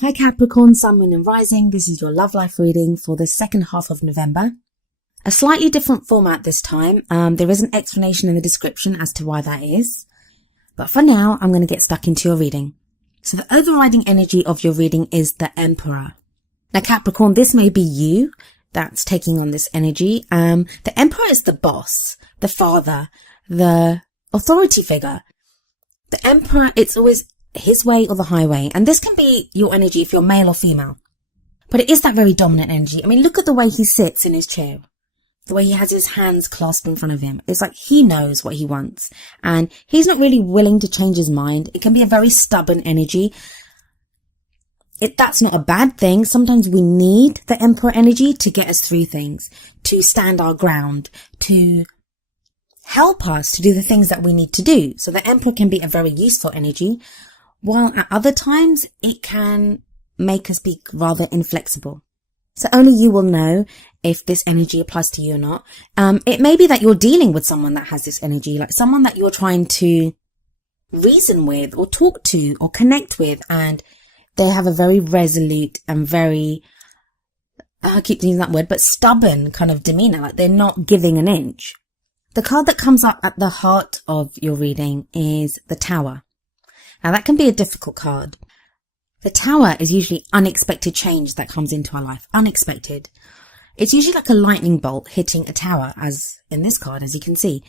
Hi Capricorn, Sun, Moon and Rising. This is your love life reading for the second half of November. A slightly different format this time. There is an explanation in the description as to why that is. But for now, I'm going to get stuck into your reading. So the overriding energy of your reading is the Emperor. Now Capricorn, this may be you that's taking on this energy. The Emperor is the boss, the father, the authority figure. The Emperor, it's always his way or the highway. And this can be your energy if you're male or female. But it is that very dominant energy. I mean, look at the way he sits in his chair. The way he has his hands clasped in front of him. It's like he knows what he wants. And he's not really willing to change his mind. It can be a very stubborn energy. That's not a bad thing. Sometimes we need the Emperor energy to get us through things. To stand our ground. To help us to do the things that we need to do. So the Emperor can be a very useful energy. While at other times, it can make us be rather inflexible. So only you will know if this energy applies to you or not. It may be that you're dealing with someone that has this energy, like someone that you're trying to reason with or talk to or connect with, and they have a very resolute and very, I keep using that word, but stubborn kind of demeanor, like they're not giving an inch. The card that comes up at the heart of your reading is the Tower. Now that can be a difficult card. The Tower is usually unexpected change that comes into our life. Unexpected. It's usually like a lightning bolt hitting a tower, as in this card, as you can see.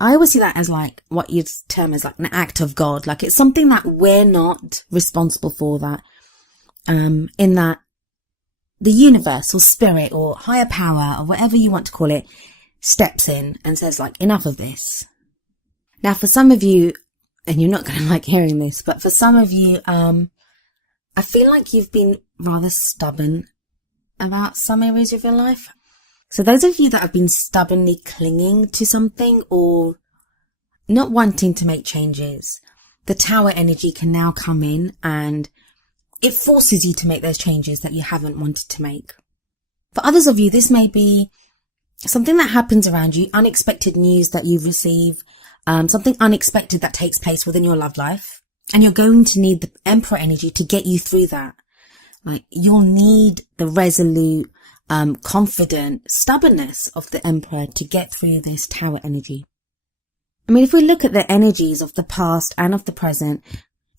I always see that as like what you'd term as like an act of God. Like it's something that we're not responsible for, that in that the universe or spirit or higher power or whatever you want to call it steps in and says like, enough of this. Now for some of you, and you're not going to like hearing this, but for some of you, I feel like you've been rather stubborn about some areas of your life. So those of you that have been stubbornly clinging to something or not wanting to make changes, the Tower energy can now come in and it forces you to make those changes that you haven't wanted to make. For others of you, this may be something that happens around you, unexpected news that you receive, something unexpected that takes place within your love life. And you're going to need the Emperor energy to get you through that. Like you'll need the resolute, confident stubbornness of the Emperor to get through this Tower energy. I mean, if we look at the energies of the past and of the present,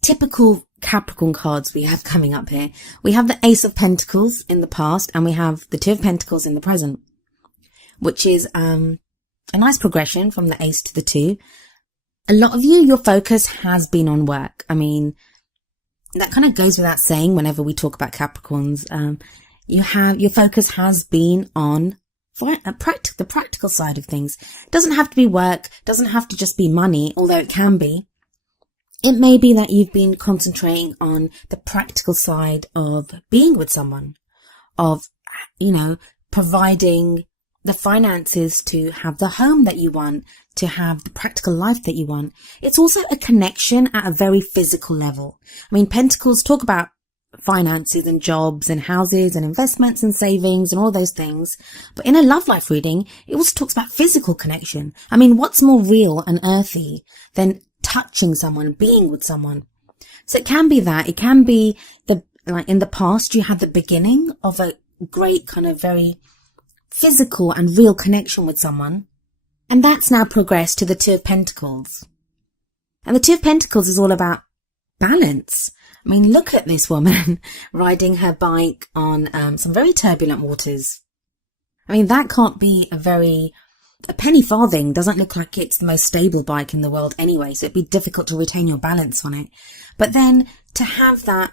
typical Capricorn cards we have coming up here. We have the Ace of Pentacles in the past and we have the Two of Pentacles in the present, which is a nice progression from the Ace to the Two. A lot of you, your focus has been on work. I mean, that kind of goes without saying whenever we talk about Capricorns. Your focus has been on the practical side of things. It doesn't have to be work, doesn't have to just be money, although it can be. It may be that you've been concentrating on the practical side of being with someone, of, providing the finances to have the home that you want, to have the practical life that you want. It's also a connection at a very physical level. I mean, Pentacles talk about finances and jobs and houses and investments and savings and all those things. But in a love life reading, it also talks about physical connection. I mean, what's more real and earthy than touching someone, being with someone? So it can be that. It can be like in the past, you had the beginning of a great kind of very physical and real connection with someone. And that's now progressed to the Two of Pentacles. And the Two of Pentacles is all about balance. I mean, look at this woman riding her bike on some very turbulent waters. I mean, that can't be a penny farthing doesn't look like it's the most stable bike in the world anyway, so it'd be difficult to retain your balance on it. But then to have that,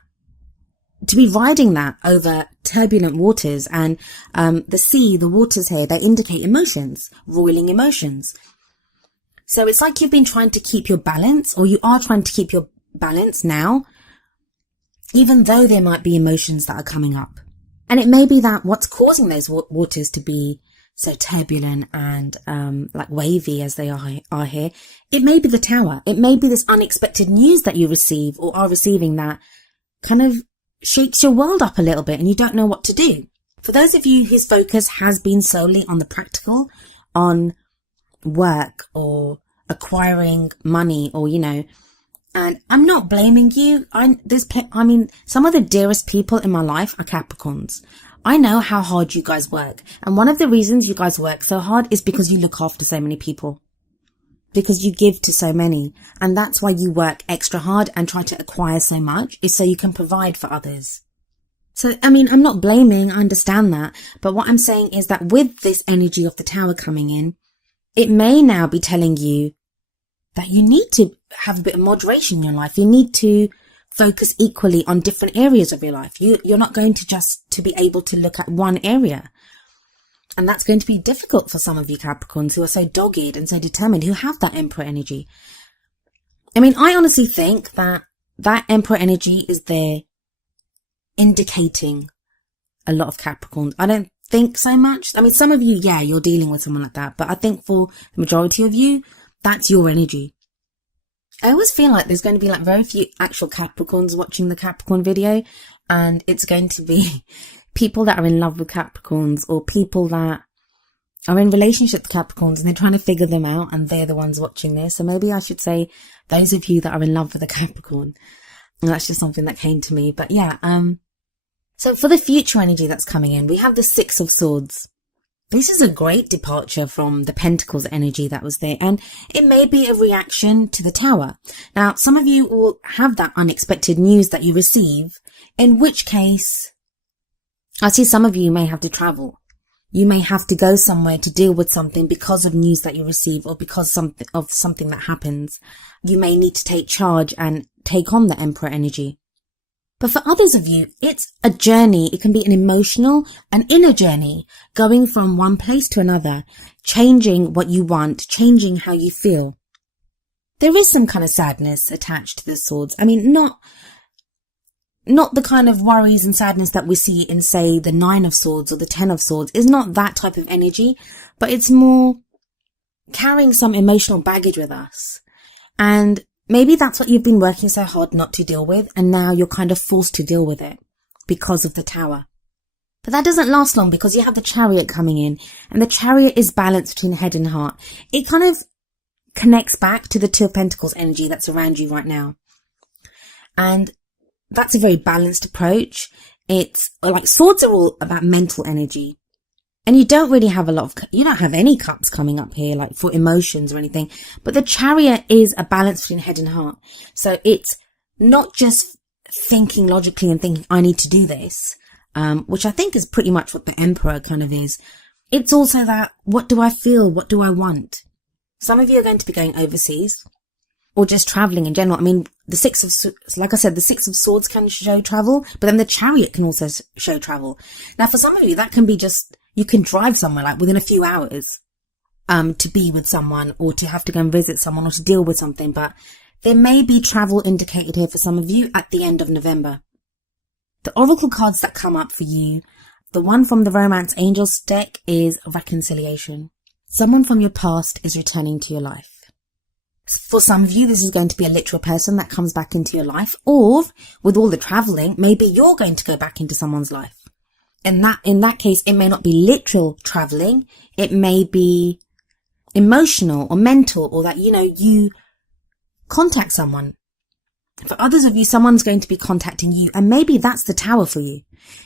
to be riding that over turbulent waters, and the sea, the waters here, they indicate emotions, roiling emotions. So it's like you've been trying to keep your balance, or you are trying to keep your balance now, even though there might be emotions that are coming up. And it may be that what's causing those waters to be so turbulent and like wavy as they are here, it may be the Tower. It may be this unexpected news that you receive or are receiving that kind of shakes your world up a little bit and you don't know what to do. For those of you whose focus has been solely on the practical, on work or acquiring money or, And I'm not blaming you. Some of the dearest people in my life are Capricorns. I know how hard you guys work. And one of the reasons you guys work so hard is because you look after so many people. Because you give to so many. And that's why you work extra hard and try to acquire so much, is so you can provide for others. So, I'm not blaming, I understand that. But what I'm saying is that with this energy of the Tower coming in, it may now be telling you that you need to have a bit of moderation in your life. You need to focus equally on different areas of your life. You're not going to just to be able to look at one area. And that's going to be difficult for some of you Capricorns who are so dogged and so determined, who have that Emperor energy. I honestly think that Emperor energy is there indicating a lot of Capricorns. I don't think so much. Some of you, yeah, you're dealing with someone like that. But I think for the majority of you, that's your energy. I always feel like there's going to be like very few actual Capricorns watching the Capricorn video, and it's going to be people that are in love with Capricorns or people that are in relationship with Capricorns and they're trying to figure them out, and they're the ones watching this. So maybe I should say those of you that are in love with a Capricorn. And that's just something that came to me. But yeah, so for the future energy that's coming in, we have the Six of Swords. This is a great departure from the Pentacles energy that was there, and it may be a reaction to the Tower. Now, some of you will have that unexpected news that you receive, in which case, I see some of you may have to travel. You may have to go somewhere to deal with something because of news that you receive or because of something that happens. You may need to take charge and take on the Emperor energy. But for others of you, it's a journey. It can be an emotional, an inner journey, going from one place to another, changing what you want, changing how you feel. There is some kind of sadness attached to the swords. Not the kind of worries and sadness that we see in, say, the Nine of Swords or the Ten of Swords. It's not that type of energy, but it's more carrying some emotional baggage with us. And maybe that's what you've been working so hard not to deal with, and now you're kind of forced to deal with it because of the Tower. But that doesn't last long because you have the Chariot coming in, and the Chariot is balanced between head and heart. It kind of connects back to the Two of Pentacles energy that's around you right now. And that's a very balanced approach. It's like swords are all about mental energy. And you don't really have you don't have any cups coming up here, like for emotions or anything. But the Chariot is a balance between head and heart. So it's not just thinking logically and thinking, I need to do this, which I think is pretty much what the Emperor kind of is. It's also that, what do I feel? What do I want? Some of you are going to be going overseas or just traveling in general. The Six of Swords can show travel, but then the Chariot can also show travel. Now, for some of you, that can be just, you can drive somewhere like within a few hours, to be with someone or to have to go and visit someone or to deal with something. But there may be travel indicated here for some of you at the end of November. The Oracle cards that come up for you, the one from the Romance Angels deck is reconciliation. Someone from your past is returning to your life. For some of you, this is going to be a literal person that comes back into your life, or with all the traveling, maybe you're going to go back into someone's life. And in that case, it may not be literal traveling. It may be emotional or mental, or that, you contact someone. For others of you, someone's going to be contacting you, and maybe that's the Tower for you.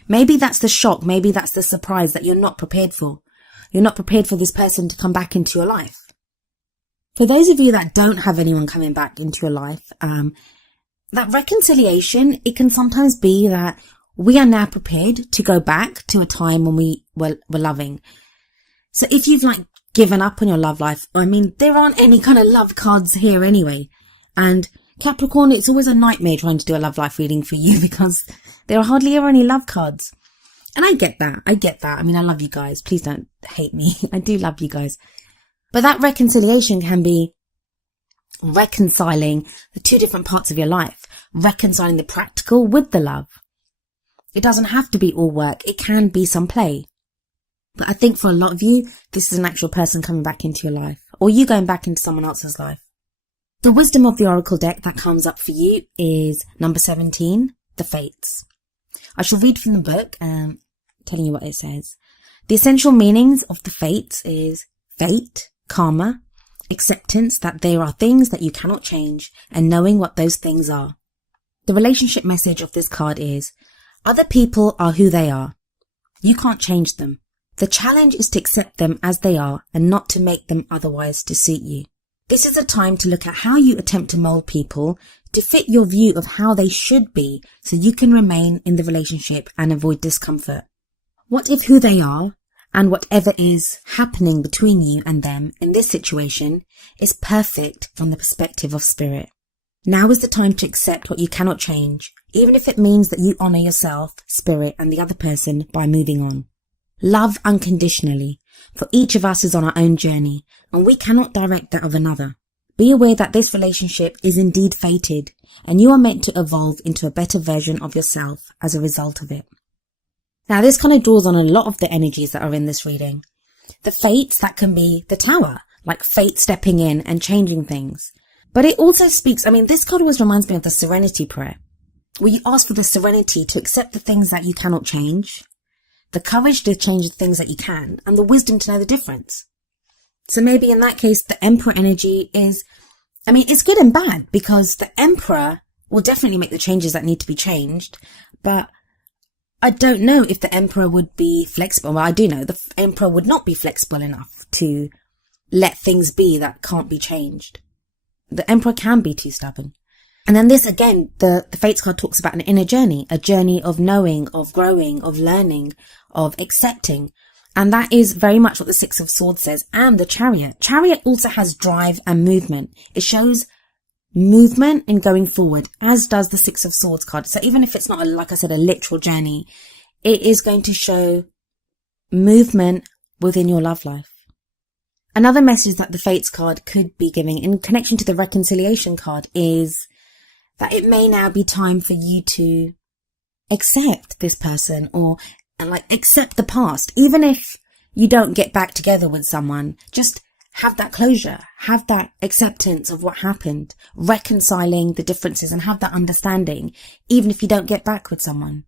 Maybe that's the shock. Maybe that's the surprise that you're not prepared for. You're not prepared for this person to come back into your life. For those of you that don't have anyone coming back into your life, that reconciliation, it can sometimes be that we are now prepared to go back to a time when we were loving. So if you've given up on your love life, there aren't any kind of love cards here anyway. And Capricorn, it's always a nightmare trying to do a love life reading for you because there are hardly ever any love cards. And I get that. I love you guys. Please don't hate me. I do love you guys. But that reconciliation can be reconciling the two different parts of your life, reconciling the practical with the love. It doesn't have to be all work. It can be some play. But I think for a lot of you, this is an actual person coming back into your life, or you going back into someone else's life. The wisdom of the Oracle deck that comes up for you is number 17, the Fates. I shall read from the book, telling you what it says. The essential meanings of the Fates is fate, karma, acceptance that there are things that you cannot change, and knowing what those things are. The relationship message of this card is, other people are who they are. You can't change them. The challenge is to accept them as they are and not to make them otherwise to suit you. This is a time to look at how you attempt to mold people to fit your view of how they should be so you can remain in the relationship and avoid discomfort. What if who they are and whatever is happening between you and them in this situation is perfect from the perspective of spirit? Now is the time to accept what you cannot change, even if it means that you honor yourself, spirit, and the other person by moving on. Love unconditionally, for each of us is on our own journey, and we cannot direct that of another. Be aware that this relationship is indeed fated, and you are meant to evolve into a better version of yourself as a result of it. Now, this kind of draws on a lot of the energies that are in this reading. The fates, that can be the tower, like fate stepping in and changing things. But it also speaks, this card always reminds me of the serenity prayer, where you ask for the serenity to accept the things that you cannot change, the courage to change the things that you can, and the wisdom to know the difference. So maybe in that case, the Emperor energy is, it's good and bad, because the Emperor will definitely make the changes that need to be changed, but I don't know if the Emperor would be flexible. Well, I do know the Emperor would not be flexible enough to let things be that can't be changed. The Emperor can be too stubborn. And then this again, the Fates card talks about an inner journey, a journey of knowing, of growing, of learning, of accepting. And that is very much what the Six of Swords says, and the Chariot. Chariot also has drive and movement. It shows movement in going forward, as does the Six of Swords card. So even if it's not, like I said, a literal journey, it is going to show movement within your love life. Another message that the Fates card could be giving in connection to the Reconciliation card is that it may now be time for you to accept this person and accept the past. Even if you don't get back together with someone, just have that closure, have that acceptance of what happened, reconciling the differences and have that understanding, even if you don't get back with someone.